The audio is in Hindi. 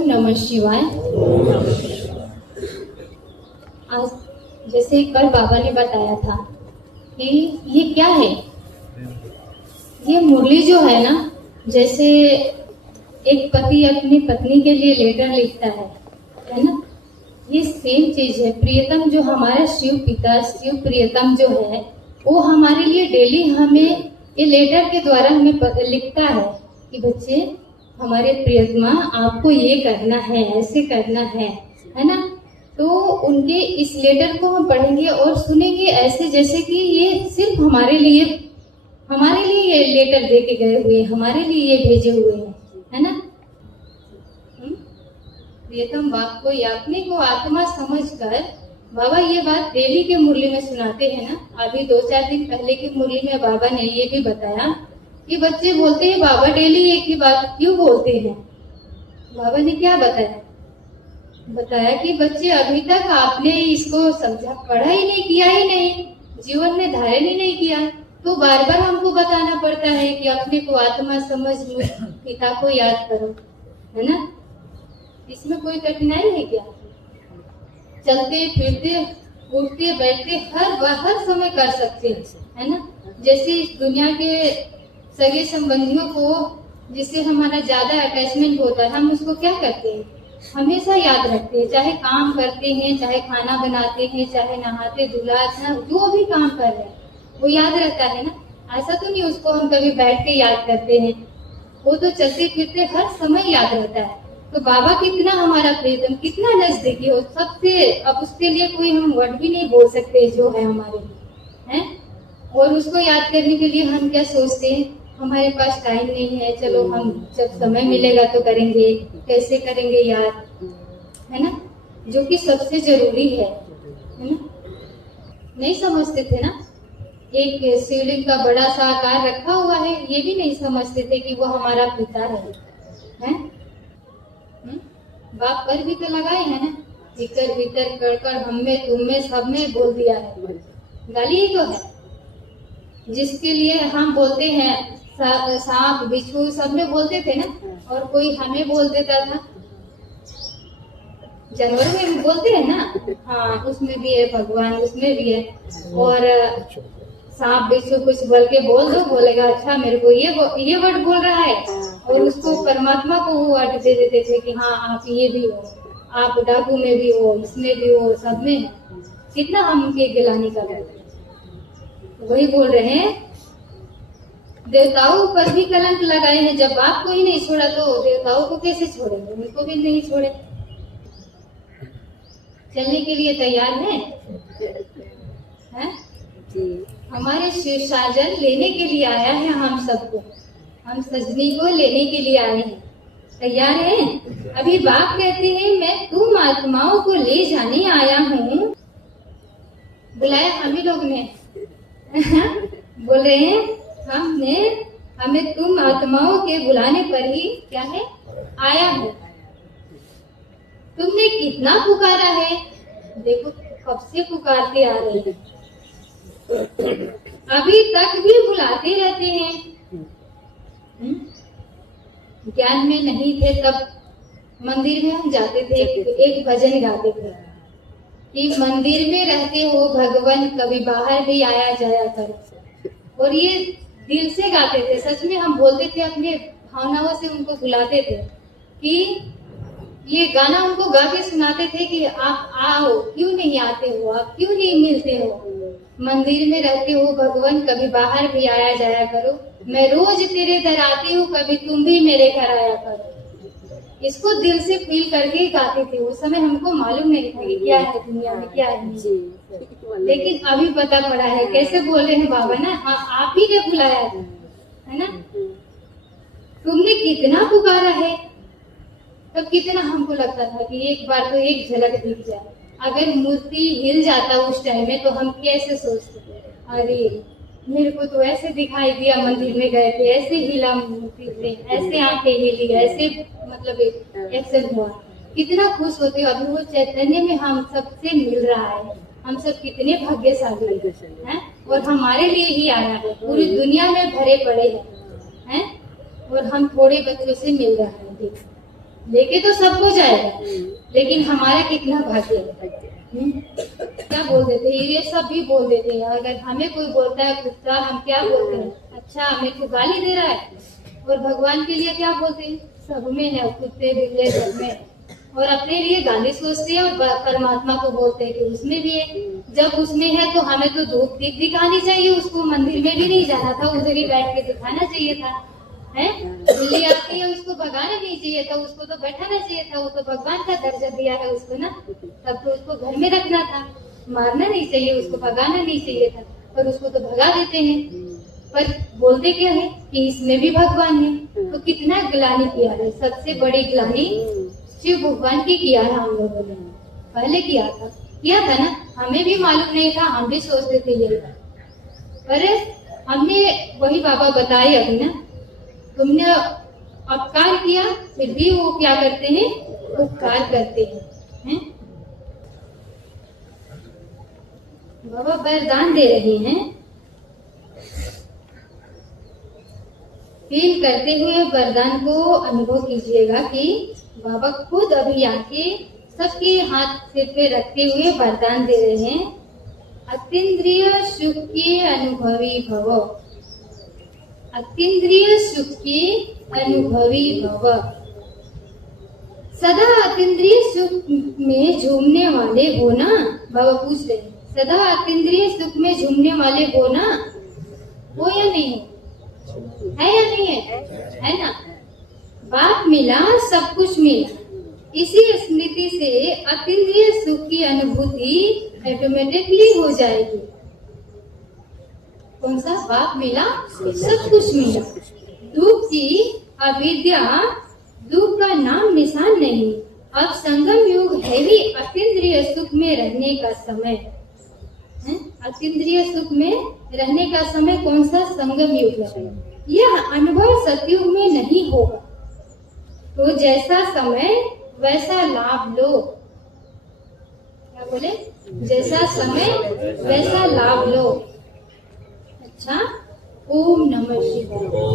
ओम नमः शिवाय। आज जैसे कल बाबा ने बताया था कि ये क्या है, ये मुरली जो है ना, जैसे एक पति अपनी पत्नी के लिए लेटर लिखता है ना, ये सेम चीज है। प्रियतम जो हमारा शिव पिता, शिव प्रियतम जो है, वो हमारे लिए डेली हमें ये लेटर के द्वारा हमें लिखता है कि बच्चे हमारे प्रियतमा आपको ये करना है, ऐसे करना है ना। तो उनके इस लेटर को हम पढ़ेंगे और सुनेंगे ऐसे जैसे कि ये सिर्फ हमारे लिए ये लेटर दे के गए हुए, हमारे लिए ये भेजे हुए हैं, है ना। प्रियतम बाप को यापने को आत्मा समझकर बाबा ये बात डेली के मुरली में सुनाते हैं ना। अभी 2-4 दिन पहले की मुरली में बाबा ने ये भी बताया कि बच्चे बोलते हैं बाबा डेली एक ही बात क्यों बोलते हैं। बाबा ने क्या बताया कि बच्चे अभी तक आपने इसको समझा, पढ़ा ही नहीं, किया ही नहीं, जीवन में धारण ही नहीं किया, तो बार बार हमको बताना पड़ता है कि अपने को आत्मा समझ, पिता को याद करो, है ना। इसमें कोई कठिनाई है क्या? चलते फिरते उठते बैठते हर समय कर सकते हैं, है ना। जैसे दुनिया के सगे संबंधियों को जिससे हमारा ज्यादा अटैचमेंट होता है, हम उसको क्या करते हैं, हमेशा याद रखते हैं, चाहे काम करते हैं, चाहे खाना बनाते हैं, चाहे नहाते धुलाते, जो भी काम कर रहे हैं वो याद रहता है ना। ऐसा तो नहीं उसको हम कभी बैठ के याद करते हैं, वो तो चलते फिरते हर समय याद रहता है। तो बाबा कितना हमारा प्रियतम, कितना नजदीकी हो सबसे, अब उसके लिए कोई हम वर्ड भी नहीं बोल सकते जो है हमारे लिए, है। और उसको याद करने के लिए हम क्या सोचते हैं, हमारे पास टाइम नहीं है, चलो हम जब समय मिलेगा तो करेंगे, कैसे करेंगे याद, है ना, जो कि सबसे जरूरी है ना। नहीं समझते थे ना, एक शिवलिंग का बड़ा सा आकार रखा हुआ है, ये भी नहीं समझते थे कि वो हमारा पिता है? बाप पर भी तो लगाए है ना, भीतर भीतर कर हम में तुम में सब में बोल दिया है, गाली ही तो है। जिसके लिए हम बोलते हैं सांप बिच्छू सब में बोलते थे ना, और कोई हमें बोल देता था, जानवर में बोलते हैं ना, हाँ उसमें भी है भगवान, उसमें भी है। और सांप बिच्छू कुछ बोल के बोल दो, बोलेगा अच्छा मेरे को ये वर्ड बोल रहा है, और उसको परमात्मा को वो वर्ड दे देते थे कि हाँ आप ये भी हो, आप डाकू में भी हो, इसमें भी हो, सब में है। कितना हम उनकी गिलानी कर रहे हैं। वही बोल रहे हैं, देवताओं पर भी कलंक लगाए हैं, जब बाप को ही नहीं छोड़ा तो देवताओं को कैसे छोड़ेंगे, उनको भी नहीं छोड़े। चलने के लिए तैयार है? हमारे शिव साजन लेने के लिए आया है हम सबको, हम सजनी को लेने के लिए आए हैं, तैयार हैं? अभी बाप कहते हैं मैं तुम आत्माओं को ले जाने आया हूँ, बुलाया हम ही लोग ने बोल रहे हैं हमें तुम आत्माओं के बुलाने पर ही क्या है आया हूँ। तुमने कितना पुकारा है, देखो कब से पुकारते आ रहे हैं, अभी तक भी बुलाते रहते हैं। ज्ञान में नहीं थे तब मंदिर में हम जाते थे, एक भजन गाते थे कि मंदिर में रहते हो भगवान, कभी बाहर भी आया जाया करो। और ये दिल से गाते थे, सच में हम बोलते थे, अपने भावनाओं से उनको बुलाते थे कि ये गाना उनको गा के सुनाते थे कि आप आओ, क्यों नहीं आते हो, आप क्यों नहीं मिलते हो, मंदिर में रहते हो भगवान, कभी बाहर भी आया जाया करो, मैं रोज तेरे दर आती हूँ, कभी तुम भी मेरे घर आया करो। इसको दिल से फील करके गाते थे। उस समय हमको मालूम नहीं था कि क्या है दुनिया में, क्या है, लेकिन अभी पता पड़ा है कैसे बोल रहे हैं बाबा ना, आप ही ने बुलाया है ना। तुमने कितना पुकारा है, तब कितना हमको लगता था कि एक बार तो एक झलक दिख जाए, अगर मूर्ति हिल जाता उस टाइम में तो हम कैसे सोचते थे, अरे मेरे को तो ऐसे दिखाई दिया, मंदिर में गए थे ऐसे हिला मूर्ति से, ऐसे आंखें हिली, ऐसे मतलब एक्शन हुआ, कितना खुश होते हो। अभी वो चैतन्य में हम सबसे मिल रहा है, हम सब कितने भाग्यशाली हैं, और हमारे लिए ही आया है, पूरी दुनिया में भरे पड़े हैं, और हम थोड़े बच्चों से मिल रहे हैं। लेके तो सबको जाएगा, लेकिन हमारा कितना भाग्य है। क्या बोल देते हैं, ये सब भी बोल देते हैं। अगर हमें कोई बोलता है कुत्ता, हम क्या बोलते हैं, अच्छा मेरे को गाली दे रहा है। और भगवान के लिए क्या बोलते हैं, सब में है, कुत्ते बिल्ले सब में। और अपने लिए गाली सोचते हैं और परमात्मा को बोलते हैं कि उसमें भी है। जब उसमें है तो हमें तो धूप दीप दिखानी चाहिए, उसको मंदिर में भी नहीं जाना था, उधर ही बैठ के दिखाना चाहिए था। है बिल्ली आती है, उसको भगाना नहीं चाहिए था, उसको तो बैठाना चाहिए था। वो तो भगवान का दर्जा दिया है उसको ना, तब तो उसको घर में रखना था, मारना नहीं चाहिए, उसको भगाना नहीं चाहिए था, पर उसको तो भगा देते हैं। पर बोलते क्या है कि इसमें भी भगवान है। तो कितना ग्लानि किया है, सबसे बड़ी ग्लानि शिव भगवान की किया है हम लोगों ने, पहले किया था ना। हमें भी मालूम नहीं था, हम भी सोचते थे ये, पर हमने वही बाबा बताए अभी ना, तुमने अपकार किया, फिर भी वो क्या करते हैं, उपकार करते हैं। बाबा वरदान दे रहे हैं, फील करते हुए वरदान को अनुभव कीजिएगा कि बाबा खुद अभी आके सबके हाथ सिर पे रखते हुए वरदान दे रहे हैं। अतीन्द्रिय सुख के अनुभवी भव, अतीन्द्रिय सुख के अनुभवी भव। सदा अतीन्द्रिय सुख में झूमने वाले हो ना, बाबा पूछ रहे हैं, सदा अतीन्द्रिय सुख में झूमने वाले हो ना, हो या नहीं है या नहीं है ना। बाप मिला सब कुछ मिला, इसी स्मृति से अतीन्द्रिय सुख की अनुभूति ऑटोमेटिकली हो जाएगी। कौन सा, बाप मिला सब कुछ मिला। दुख की अविद्या, दुख का नाम निशान नहीं। अब संगम युग है ही अतीन्द्रिय सुख में रहने का समय है। अतीन्द्रिय सुख में रहने का समय कौन सा, संगम युग है। यह अनुभव सतयुग में नहीं होगा, तो जैसा समय वैसा लाभ लो। क्या बोले, जैसा समय वैसा लाभ लो। अच्छा, ओम नमः शिवाय।